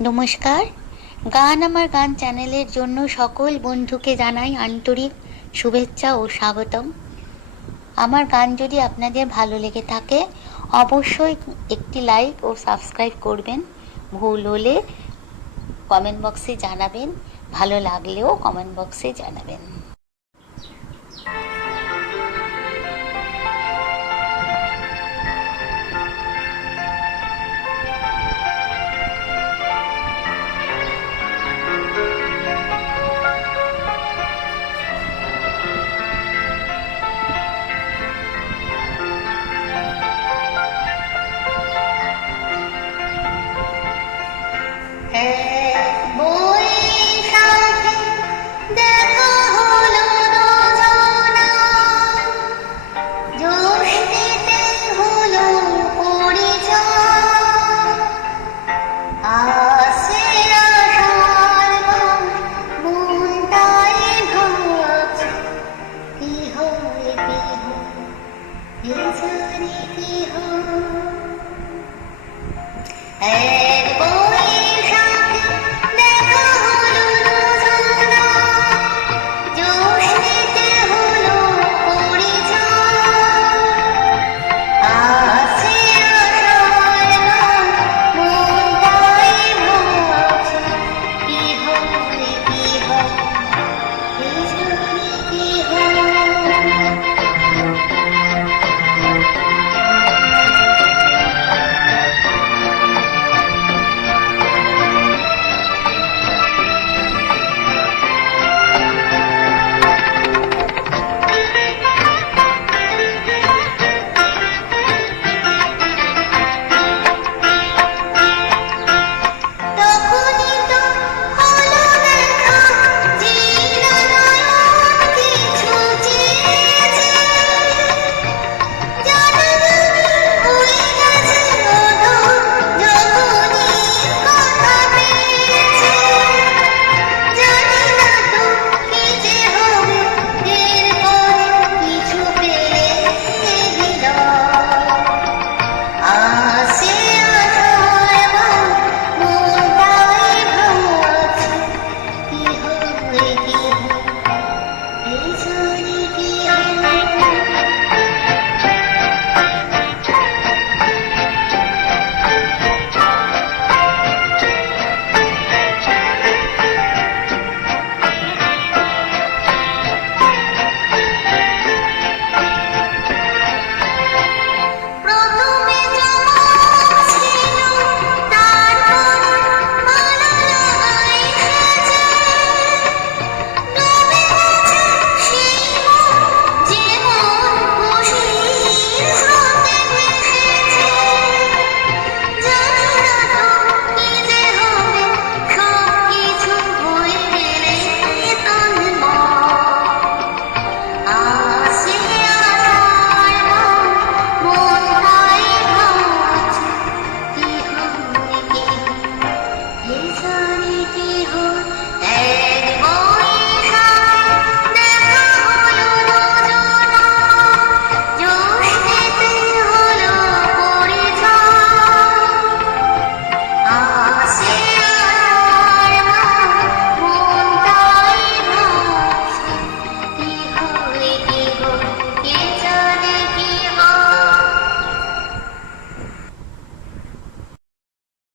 নমস্কার। গান আমার গান চ্যানেলের জন্য সকল বন্ধুকে জানাই আন্তরিক শুভেচ্ছা ও স্বাগতম। আমার গান যদি আপনাদের ভালো লেগে থাকে অবশ্যই একটি লাইক ও সাবস্ক্রাইব করবেন। ভুল হলে কমেন্ট বক্সে জানাবেন, ভালো লাগলেও কমেন্ট বক্সে জানাবেন। বৈশাখে দেখা হলো রোজনা, জ্যৈষ্ঠীতে হলো পরিচয়। আসছে আষাঢ় মাস, মনটাই ভাবছে কি হয় কি হয়, এ জানি কি হয়।